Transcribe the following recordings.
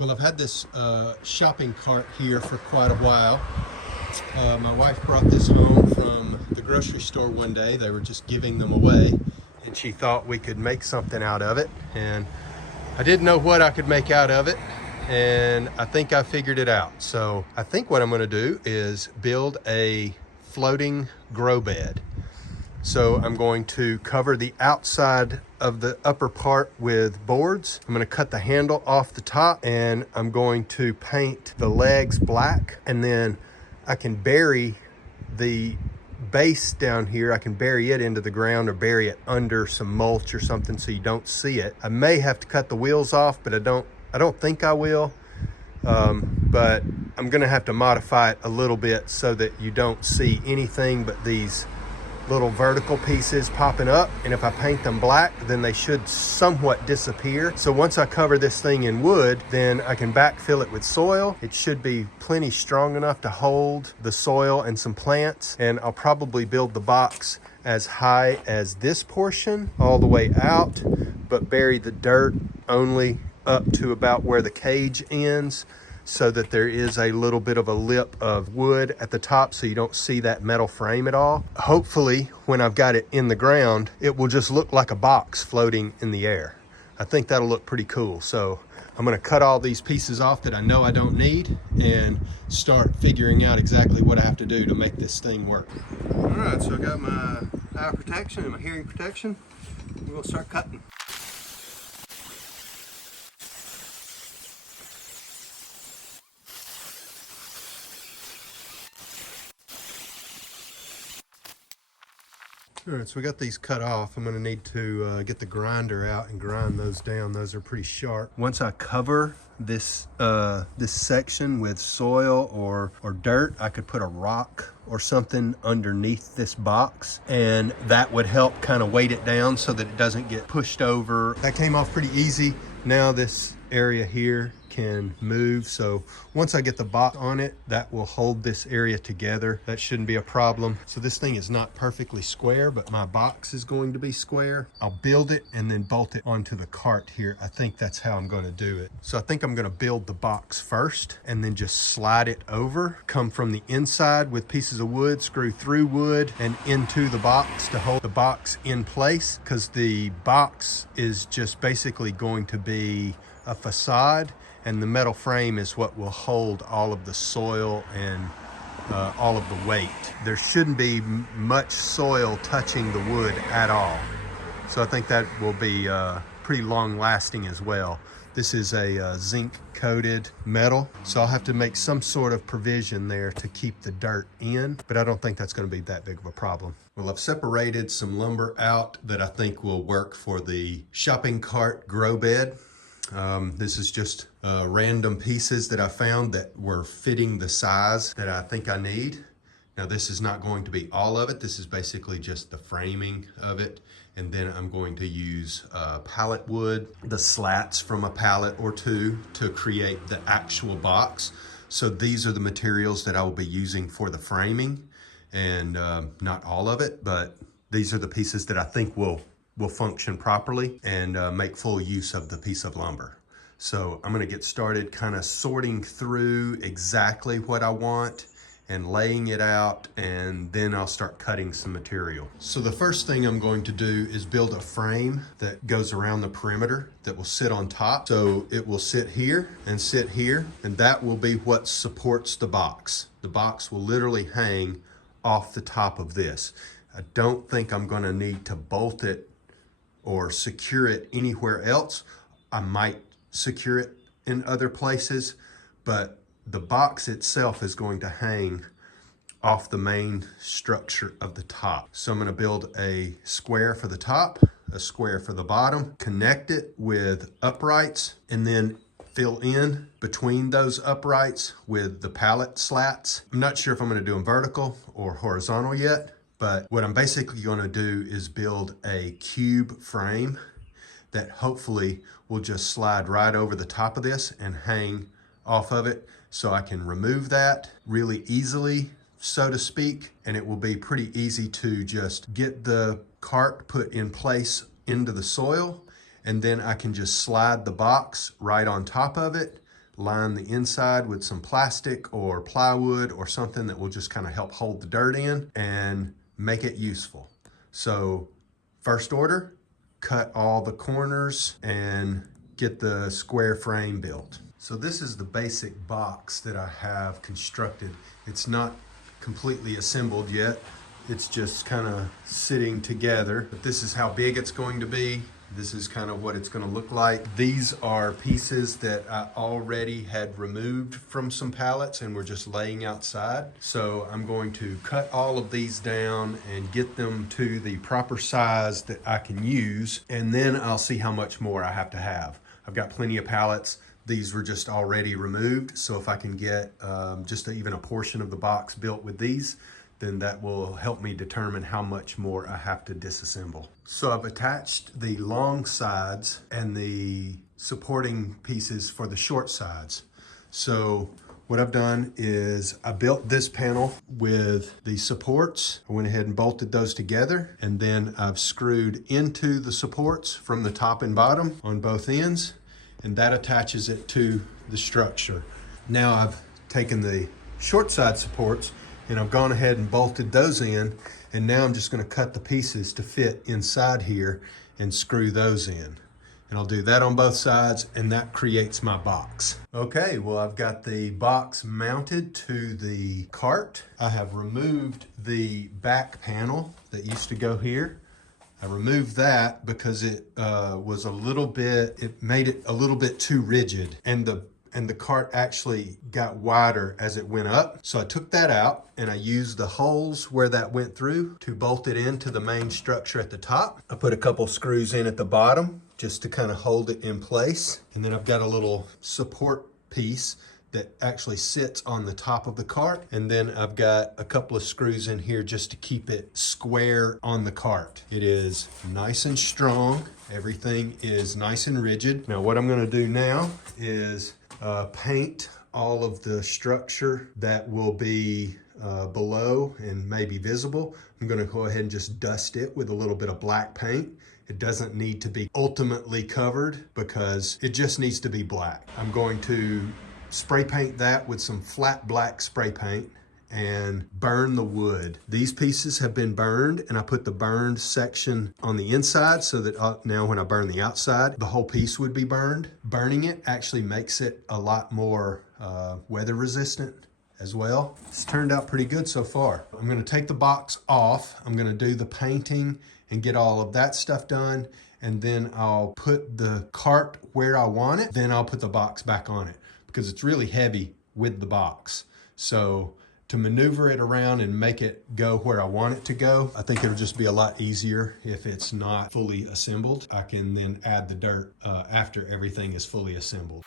Well, I've had this shopping cart here for quite a while. My wife brought this home from the grocery store one day. They were just giving them away, and she thought we could make something out of it. And I didn't know what I could make out of it, and I think I figured it out. So I think what I'm going to do is build a floating grow bed. So I'm going to cover the outside of the upper part with boards. I'm going to cut the handle off the top, and I'm going to paint the legs black, and then I can bury the base down here. I can bury it into the ground or bury it under some mulch or something so you don't see it. I may have to cut the wheels off, but I don't think I will. But I'm going to have to modify it a little bit so that you don't see anything but these little vertical pieces popping up, and if I paint them black, then they should somewhat disappear. So once I cover this thing in wood, then I can backfill it with soil. It should be plenty strong enough to hold the soil and some plants, and I'll probably build the box as high as this portion all the way out, but bury the dirt only up to about where the cage ends, so that there is a little bit of a lip of wood at the top so you don't see that metal frame at all. Hopefully, when I've got it in the ground, it will just look like a box floating in the air. I think that'll look pretty cool. So I'm gonna cut all these pieces off that I know I don't need and start figuring out exactly what I have to do to make this thing work. All right, so I got my eye protection and my hearing protection. We're gonna start cutting. All right, so we got these cut off. I'm gonna need to get the grinder out and grind those down. Those are pretty sharp. Once I cover this this section with soil or dirt, I could put a rock or something underneath this box, and that would help kind of weight it down so that it doesn't get pushed over. That came off pretty easy. Now this area here can move, so once I get the box on it, that will hold this area together. That shouldn't be a problem. So this thing is not perfectly square, but my box is going to be square. I'll build it and then bolt it onto the cart here. I think that's how I'm going to do it. So I think I'm going to build the box first and then just slide it over, come from the inside with pieces of wood, screw through wood and into the box to hold the box in place, because the box is just basically going to be a facade, and the metal frame is what will hold all of the soil and all of the weight. There shouldn't be much soil touching the wood at all. So I think that will be pretty long lasting as well. This is a zinc coated metal, so I'll have to make some sort of provision there to keep the dirt in, but I don't think that's going to be that big of a problem. Well, I've separated some lumber out that I think will work for the shopping cart grow bed. This is just random pieces that I found that were fitting the size that I think I need. Now this is not going to be all of it. This is basically just the framing of it. And then I'm going to use pallet wood, the slats from a pallet or two to create the actual box. So these are the materials that I will be using for the framing, and not all of it, but these are the pieces that I think will function properly and make full use of the piece of lumber. So I'm gonna get started kind of sorting through exactly what I want and laying it out, and then I'll start cutting some material. So the first thing I'm going to do is build a frame that goes around the perimeter that will sit on top. So it will sit here, and that will be what supports the box. The box will literally hang off the top of this. I don't think I'm gonna need to bolt it or secure it anywhere else. I might secure it in other places, but the box itself is going to hang off the main structure of the top. So I'm going to build a square for the top, a square for the bottom, connect it with uprights, and then fill in between those uprights with the pallet slats. I'm not sure if I'm going to do them vertical or horizontal yet, but what I'm basically going to do is build a cube frame that hopefully will just slide right over the top of this and hang off of it, so I can remove that really easily, so to speak, and it will be pretty easy to just get the cart put in place into the soil, and then I can just slide the box right on top of it, line the inside with some plastic or plywood or something that will just kind of help hold the dirt in and make it useful. So first order, cut all the corners and get the square frame built. So this is the basic box that I have constructed. It's not completely assembled yet. It's just kind of sitting together. But this is how big it's going to be. This is kind of what it's going to look like. These are pieces that I already had removed from some pallets and were just laying outside. So I'm going to cut all of these down and get them to the proper size that I can use. And then I'll see how much more I have to have. I've got plenty of pallets. These were just already removed. So if I can get just even a portion of the box built with these, then that will help me determine how much more I have to disassemble. So I've attached the long sides and the supporting pieces for the short sides. So what I've done is I built this panel with the supports. I went ahead and bolted those together, and then I've screwed into the supports from the top and bottom on both ends, and that attaches it to the structure. Now I've taken the short side supports and I've gone ahead and bolted those in, and now I'm just going to cut the pieces to fit inside here and screw those in. And I'll do that on both sides, and that creates my box. Okay, well, I've got the box mounted to the cart. I have removed the back panel that used to go here. I removed that because it was a little bit, it made it a little bit too rigid, and the cart actually got wider as it went up. So I took that out and I used the holes where that went through to bolt it into the main structure at the top. I put a couple screws in at the bottom just to kind of hold it in place. And then I've got a little support piece that actually sits on the top of the cart. And then I've got a couple of screws in here just to keep it square on the cart. It is nice and strong. Everything is nice and rigid. Now what I'm gonna do now is paint all of the structure that will be below and maybe visible. I'm going to go ahead and just dust it with a little bit of black paint. It doesn't need to be ultimately covered because it just needs to be black. I'm going to spray paint that with some flat black spray paint and burn the wood. These pieces have been burned, and I put the burned section on the inside so that now when I burn the outside, the whole piece would be burned. Burning it actually makes it a lot more weather resistant as well. It's turned out pretty good so far. I'm gonna take the box off. I'm gonna do the painting and get all of that stuff done, and then I'll put the cart where I want it. Then I'll put the box back on it because it's really heavy with the box. So to maneuver it around and make it go where I want it to go, I think it'll just be a lot easier if it's not fully assembled. I can then add the dirt after everything is fully assembled.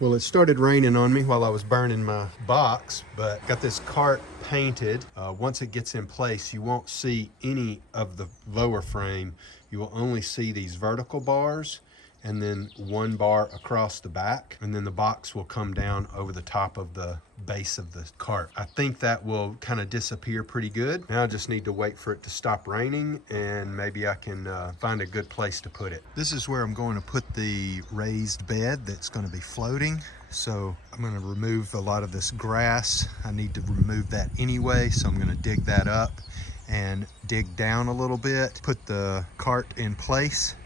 Well, it started raining on me while I was burning my box, but got this cart painted. Once it gets in place, you won't see any of the lower frame. You will only see these vertical bars and then one bar across the back, and then the box will come down over the top of the base of the cart. I think that will kind of disappear pretty good. Now I just need to wait for it to stop raining, and maybe I can find a good place to put it. This is where I'm going to put the raised bed that's going to be floating. So I'm going to remove a lot of this grass. I need to remove that anyway, so I'm going to dig that up and dig down a little bit, put the cart in place,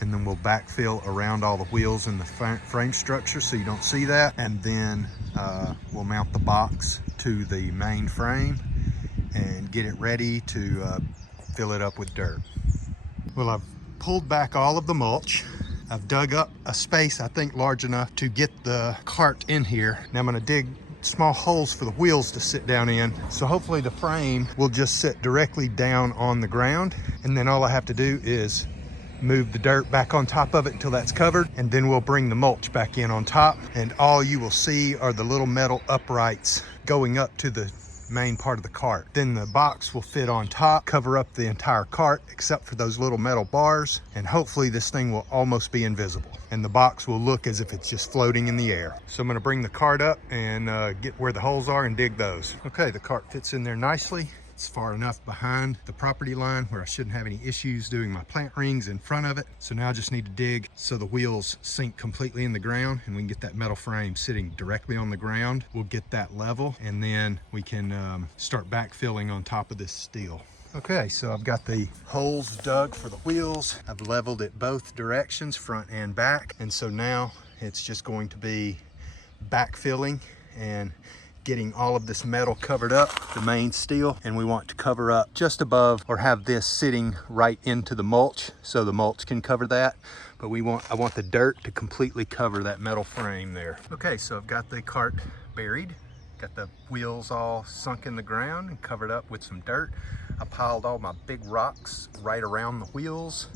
and then we'll backfill around all the wheels in the frame structure so you don't see that. And then we'll mount the box to the main frame and get it ready to fill it up with dirt. Well, I've pulled back all of the mulch. I've dug up a space I think large enough to get the cart in here. Now I'm gonna dig small holes for the wheels to sit down in. So hopefully the frame will just sit directly down on the ground. And then all I have to do is move the dirt back on top of it until that's covered, and then we'll bring the mulch back in on top, and all you will see are the little metal uprights going up to the main part of the cart. Then the box will fit on top, cover up the entire cart except for those little metal bars, and hopefully this thing will almost be invisible and the box will look as if it's just floating in the air. So I'm going to bring the cart up and get where the holes are and dig those. Okay, the cart fits in there nicely. It's far enough behind the property line where I shouldn't have any issues doing my plant rings in front of it. So now I just need to dig so the wheels sink completely in the ground and we can get that metal frame sitting directly on the ground. We'll get that level and then we can start backfilling on top of this steel. Okay, so I've got the holes dug for the wheels. I've leveled it both directions, front and back. And so now it's just going to be backfilling and getting all of this metal covered up, the main steel, and we want to cover up just above or have this sitting right into the mulch so the mulch can cover that. But I want the dirt to completely cover that metal frame there. Okay, so I've got the cart buried, got the wheels all sunk in the ground and covered up with some dirt. I piled all my big rocks right around the wheels.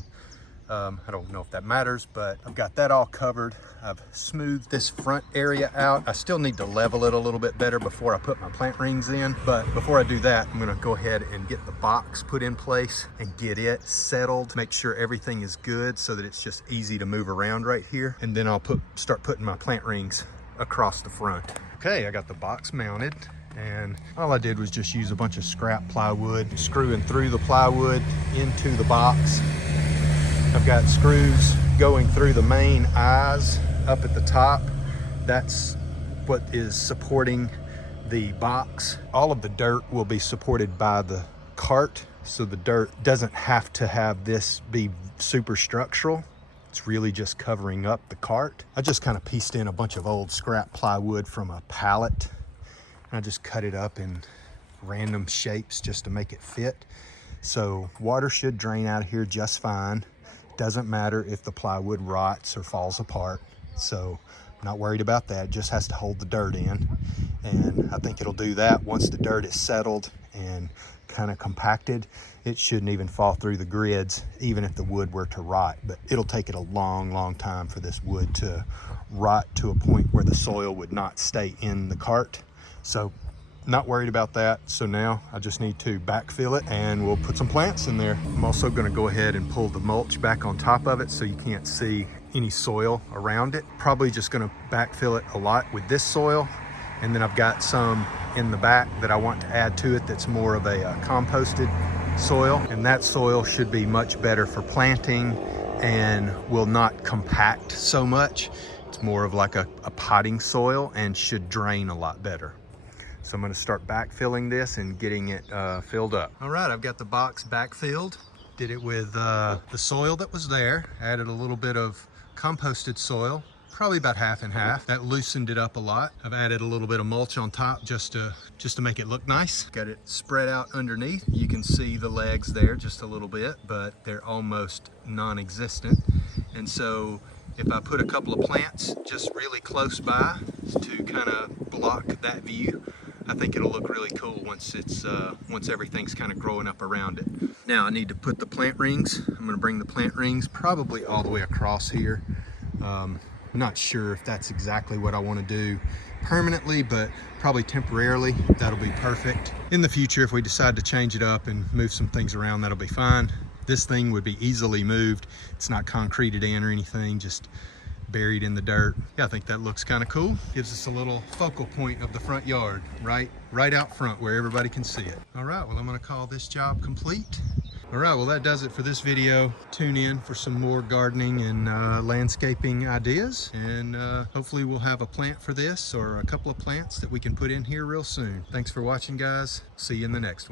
I don't know if that matters, but I've got that all covered. I've smoothed this front area out. I still need to level it a little bit better before I put my plant rings in. But before I do that, I'm gonna go ahead and get the box put in place and get it settled. Make sure everything is good so that it's just easy to move around right here. And then I'll start putting my plant rings across the front. Okay, I got the box mounted. And all I did was just use a bunch of scrap plywood, screwing through the plywood into the box. I've got screws going through the main eyes up at the top. That's what is supporting the box. All of the dirt will be supported by the cart, so the dirt doesn't have to have this be super structural. It's really just covering up the cart. I just kind of pieced in a bunch of old scrap plywood from a pallet. I just cut it up in random shapes just to make it fit. So water should drain out of here just fine. Doesn't matter if the plywood rots or falls apart. So I'm not worried about that. It just has to hold the dirt in. And I think it'll do that once the dirt is settled and kind of compacted. It shouldn't even fall through the grids, even if the wood were to rot. But it'll take it a long, long time for this wood to rot to a point where the soil would not stay in the cart. So not worried about that. So now I just need to backfill it and we'll put some plants in there. I'm also going to go ahead and pull the mulch back on top of it so you can't see any soil around it. Probably just going to backfill it a lot with this soil. And then I've got some in the back that I want to add to it that's more of a composted soil. And that soil should be much better for planting and will not compact so much. It's more of like a potting soil and should drain a lot better. So I'm going to start backfilling this and getting it filled up. All right, I've got the box backfilled. Did it with the soil that was there. Added a little bit of composted soil, probably about half and half. That loosened it up a lot. I've added a little bit of mulch on top just to make it look nice. Got it spread out underneath. You can see the legs there just a little bit, but they're almost non-existent. And so if I put a couple of plants just really close by to kind of block that view, I think it'll look really cool once everything's kind of growing up around it. Now I need to put the plant rings. I'm going to bring the plant rings probably all the way across here. I'm not sure if that's exactly what I want to do permanently, but probably temporarily that'll be perfect. In the future, if we decide to change it up and move some things around, that'll be fine. This thing would be easily moved. It's not concreted in or anything, just buried in the dirt. Yeah, I think that looks kind of cool. Gives us a little focal point of the front yard, right out front where everybody can see it. All right, well, I'm gonna call this job complete. All right, well, that does it for this video. Tune in for some more gardening and landscaping ideas. And hopefully we'll have a plant for this or a couple of plants that we can put in here real soon. Thanks for watching, guys. See you in the next one.